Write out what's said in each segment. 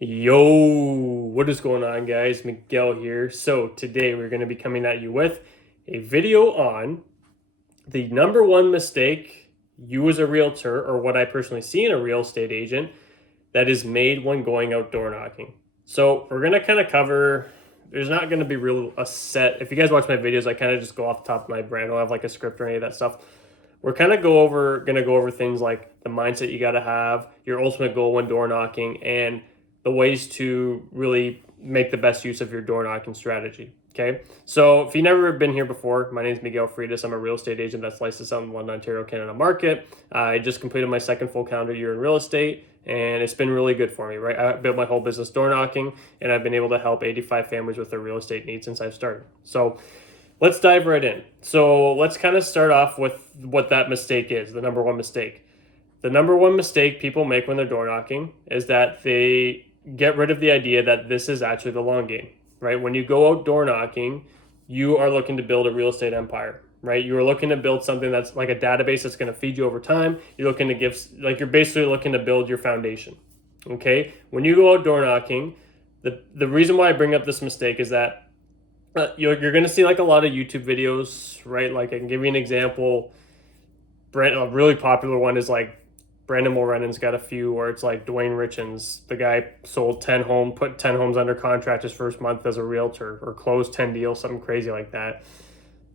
Yo, what is going on, guys? Miguel here. So today we're going to be coming at you with a video on the number one mistake you as a realtor, or what I personally see in a real estate agent, that is made when going out door knocking. So we're going to kind of cover, there's not going to be real a set. If you guys watch my videos, I kind of just go off the top of my brain. I don't have like a script or any of that stuff. We're kind of going to go over things like the mindset you got to have, your ultimate goal when door knocking, and the ways to really make the best use of your door knocking strategy. Okay, so if you've never been here before, my name is Miguel Freitas. I'm a real estate agent that's licensed out in the London, Ontario, Canada market. I just completed my second full calendar year in real estate, and it's been really good for me, right? I built my whole business door knocking, and I've been able to help 85 families with their real estate needs since I've started. So let's dive right in. So let's kind of start off with what that mistake is, the number one mistake. The number one mistake people make when they're door knocking is that they get rid of the idea that this is actually the long game, right? When you go out door knocking, you are looking to build a real estate empire, right? You are looking to build something that's like a database that's going to feed you over time. You're looking to you're basically looking to build your foundation, okay? When you go out door knocking, the reason why I bring up this mistake is that you're going to see like a lot of YouTube videos, right? Like I can give you an example. A really popular one is like Brandon Mulrenan's got a few where it's like Dwayne Richens, the guy put 10 homes under contract his first month as a realtor, or closed 10 deals, something crazy like that.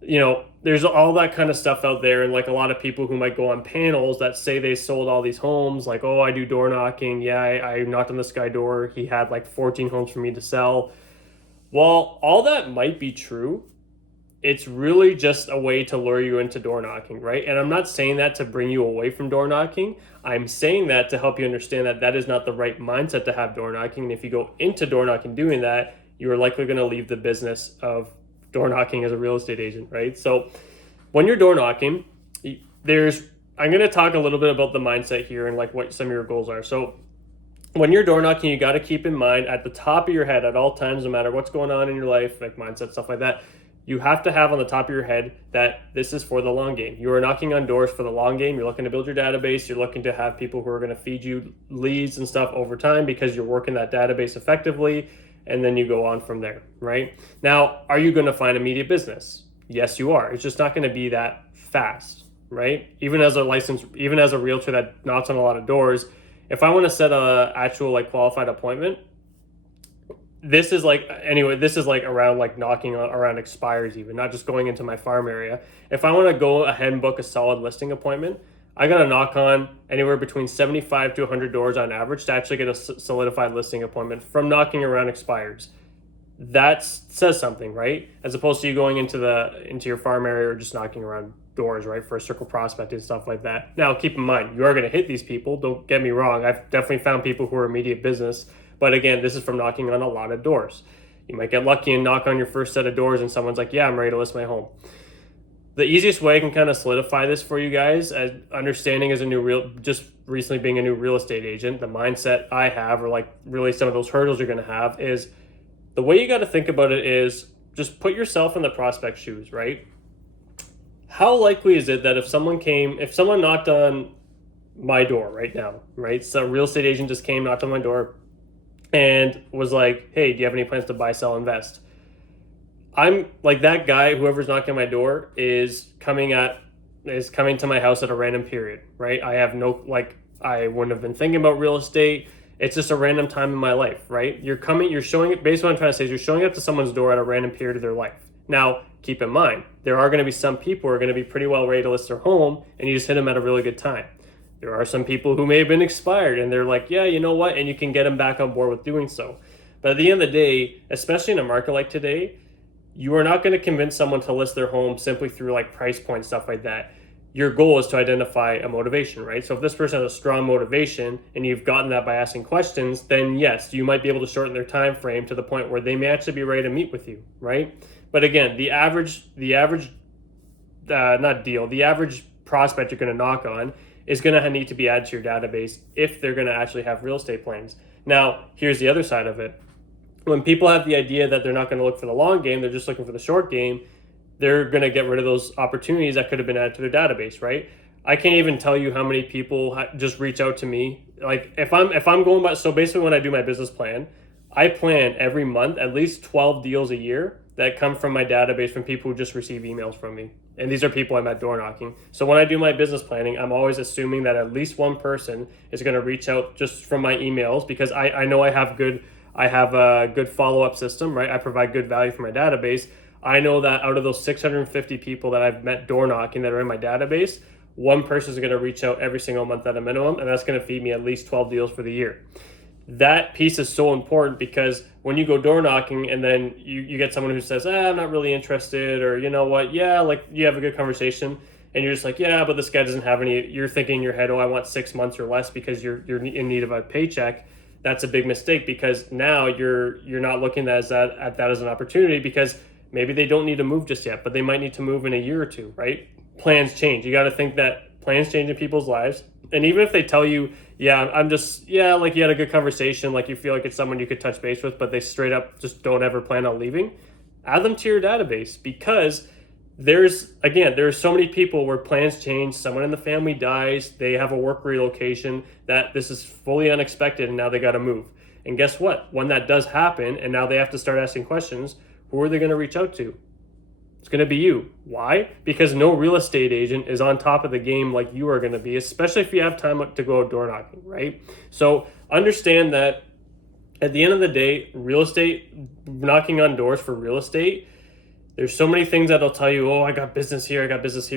You know, there's all that kind of stuff out there. And like a lot of people who might go on panels that say they sold all these homes, like, oh, I do door knocking. Yeah, I knocked on this guy door. He had like 14 homes for me to sell. While all that might be true, it's really just a way to lure you into door knocking, right? And I'm not saying that to bring you away from door knocking. I'm saying that to help you understand that that is not the right mindset to have door knocking. And if you go into door knocking doing that, you are likely going to leave the business of door knocking as a real estate agent, right? So when you're door knocking, I'm going to talk a little bit about the mindset here and like what some of your goals are. So when you're door knocking, you got to keep in mind at the top of your head at all times, no matter what's going on in your life, like mindset, stuff like that, you have to have on the top of your head that this is for the long game. You are knocking on doors for the long game. You're looking to build your database. You're looking to have people who are going to feed you leads and stuff over time because you're working that database effectively, and then you go on from there, right? Now, are you going to find immediate business? Yes, you are. It's just not going to be that fast, right? Even as a realtor that knocks on a lot of doors, if I want to set a actual like qualified appointment, this is like around like knocking around expires, even not just going into my farm area. If I want to go ahead and book a solid listing appointment, I got to knock on anywhere between 75 to 100 doors on average to actually get a solidified listing appointment from knocking around expires. That says something, right? As opposed to you going into your farm area or just knocking around doors, right, for a circle prospect and stuff like that. Now, keep in mind, you are going to hit these people. Don't get me wrong. I've definitely found people who are immediate business. But again, this is from knocking on a lot of doors. You might get lucky and knock on your first set of doors and someone's like, yeah, I'm ready to list my home. The easiest way I can kind of solidify this for you guys, as understanding as just recently being a new real estate agent, the mindset I have, or like really some of those hurdles you're going to have, is the way you got to think about it is just put yourself in the prospect shoes, right? How likely is it that if someone knocked on my door right now, right? So a real estate agent just came, knocked on my door, and was like, hey, do you have any plans to buy, sell, invest? I'm like, that guy, whoever's knocking on my door is coming to my house at a random period, right? I wouldn't have been thinking about real estate. It's just a random basically what I'm trying to say is you're showing up to someone's door at a random period of their life. Now, keep in mind, there are going to be some people who are going to be pretty well ready to list their home, and you just hit them at a really good time. There are some people who may have been expired and they're like, yeah, you know what? And you can get them back on board with doing so. But at the end of the day, especially in a market like today, you are not going to convince someone to list their home simply through like price point, stuff like that. Your goal is to identify a motivation, right? So if this person has a strong motivation and you've gotten that by asking questions, then yes, you might be able to shorten their time frame to the point where they may actually be ready to meet with you, right? But again, the average prospect you're going to knock on is going to need to be added to your database if they're going to actually have real estate plans. Now, here's the other side of it. When people have the idea that they're not going to look for the long game, they're just looking for the short game, they're going to get rid of those opportunities that could have been added to their database, right? I can't even tell you how many people just reach out to me. Like if I'm going by, so basically when I do my business plan, I plan every month at least 12 deals a year that come from my database from people who just receive emails from me. And these are people I'm at door knocking. So when I do my business planning, I'm always assuming that at least one person is going to reach out just from my emails, because I know I have a good follow-up system, right? I provide good value for my database. I know that out of those 650 people that I've met door knocking that are in my database, one person is going to reach out every single month at a minimum, and that's going to feed me at least 12 deals for the year. That piece is so important, because when you go door knocking and then you get someone who says, I'm not really interested, or you know what, yeah, like you have a good conversation and you're just like, yeah, but this guy doesn't have any, you're thinking in your head, oh, I want 6 months or less because you're in need of a paycheck. That's a big mistake, because now you're not looking at that as an opportunity, because maybe they don't need to move just yet, but they might need to move in a year or two, right? Plans change. You got to think that plans change in people's lives. And even if they tell you, yeah, like you had a good conversation, like you feel like it's someone you could touch base with, but they straight up just don't ever plan on leaving, add them to your database, because there's so many people where plans change, someone in the family dies, they have a work relocation, that this is fully unexpected, and now they got to move. And guess what? When that does happen and now they have to start asking questions, who are they going to reach out to? It's going to be you. Why? Because no real estate agent is on top of the game like you are going to be, especially if you have time to go door knocking, right? So understand that at the end of the day, real estate, knocking on doors for real estate, there's so many things that'll tell you, oh, I got business here.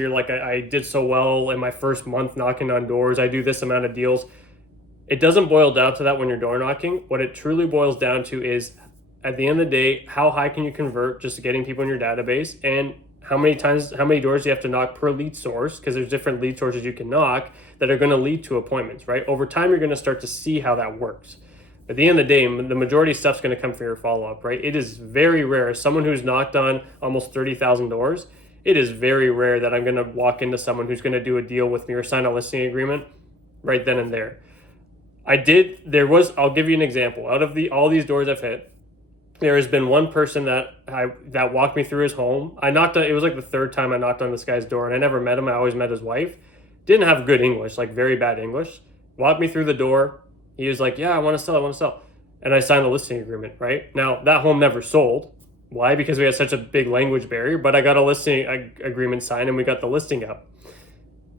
Like I did so well in my first month knocking on doors. I do this amount of deals. It doesn't boil down to that when you're door knocking. What it truly boils down to is, at the end of the day, how high can you convert just getting people in your database, and how many doors do you have to knock per lead source, because there's different lead sources you can knock that are going to lead to appointments, right? Over time, you're going to start to see how that works. At the end of the day, the majority of stuff's going to come from your follow-up, right? It is very rare. As someone who's knocked on almost 30,000 doors, it is very rare that I'm going to walk into someone who's going to do a deal with me or sign a listing agreement right then and there. I'll give you an example. Out of all these doors I've hit, there has been one person that walked me through his home. It was like the third time I knocked on this guy's door, and I never met him. I always met his wife. Didn't have good English, like very bad English. Walked me through the door. He was like, yeah, I want to sell. And I signed a listing agreement, right? Now, that home never sold. Why? Because we had such a big language barrier, but I got a listing agreement signed and we got the listing up.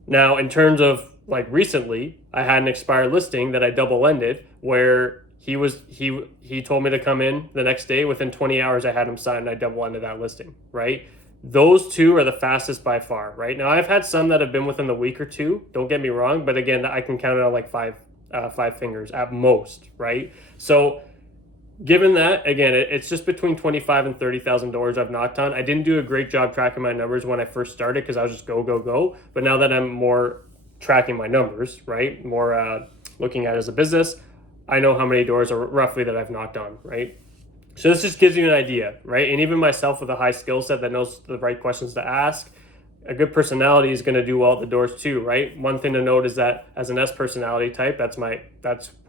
Now, in terms of like recently, I had an expired listing that I double ended, where he told me to come in the next day. Within 20 hours, I had him signed and I double ended that listing, right? Those two are the fastest by far, right? Now, I've had some that have been within the week or two, don't get me wrong, but again, I can count it on like five fingers at most, right? So given that, again, it's just between 25 and 30,000 doors I've knocked on. I didn't do a great job tracking my numbers when I first started, because I was just go. But now that I'm more tracking my numbers, right, more looking at it as a business, I know how many doors are roughly that I've knocked on, right? So this just gives you an idea, right? And even myself with a high skill set that knows the right questions to ask, a good personality is going to do well at the doors too, right? One thing to note is that as an S personality type, that's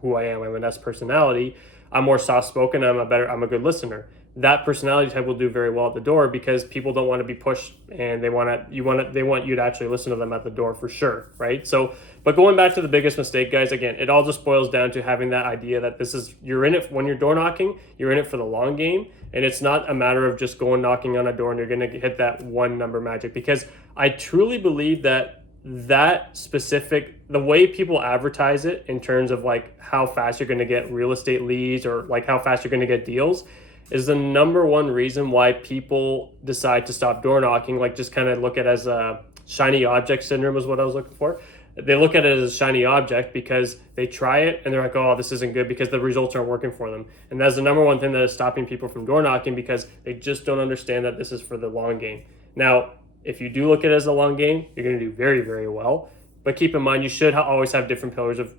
who I am. I'm an S personality. I'm more soft-spoken. I'm a good listener. That personality type will do very well at the door, because people don't want to be pushed, and they want you to actually listen to them at the door for sure, right? So, but going back to the biggest mistake, guys, again, it all just boils down to having that idea that you're in it when you're door knocking, you're in it for the long game, and it's not a matter of just going knocking on a door and you're going to hit that one number magic, because I truly believe that the way people advertise it in terms of like how fast you're going to get real estate leads, or like how fast you're going to get deals, is the number one reason why people decide to stop door knocking. Like, just kind of look at it as a shiny object syndrome is what I was looking for. They look at it as a shiny object because they try it and they're like, oh, this isn't good, because the results aren't working for them. And that's the number one thing that is stopping people from door knocking, because they just don't understand that this is for the long game. Now, if you do look at it as a long game, you're going to do very, very well. But keep in mind, you should always have different pillars of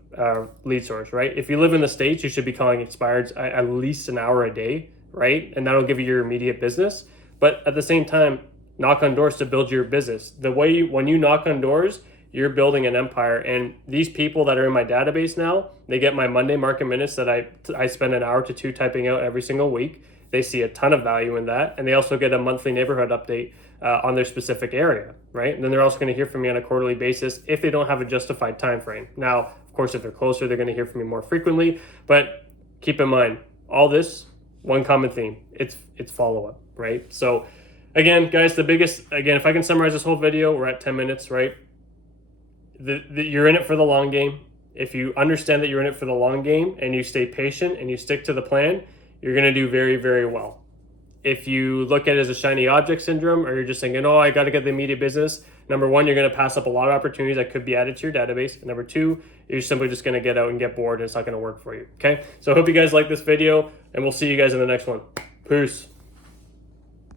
lead source, right? If you live in the States, you should be calling expireds at least an hour a day, right? And that'll give you your immediate business. But at the same time, knock on doors to build your business. When you knock on doors, you're building an empire. And these people that are in my database now, they get my Monday market minutes that I spend an hour to two typing out every single week. They see a ton of value in that. And they also get a monthly neighborhood update on their specific area, right? And then they're also going to hear from me on a quarterly basis if they don't have a justified time frame. Now, of course, if they're closer, they're going to hear from me more frequently, but keep in mind, all this, one common theme, it's follow-up, right? So again, guys, if I can summarize this whole video, we're at 10 minutes, right? You're in it for the long game. If you understand that you're in it for the long game and you stay patient and you stick to the plan, you're going to do very, very well. If you look at it as a shiny object syndrome, or you're just thinking, oh, I got to get the immediate business, number one, you're going to pass up a lot of opportunities that could be added to your database. And number two, you're simply just going to get out and get bored and it's not going to work for you. Okay. So I hope you guys like this video and we'll see you guys in the next one. Peace.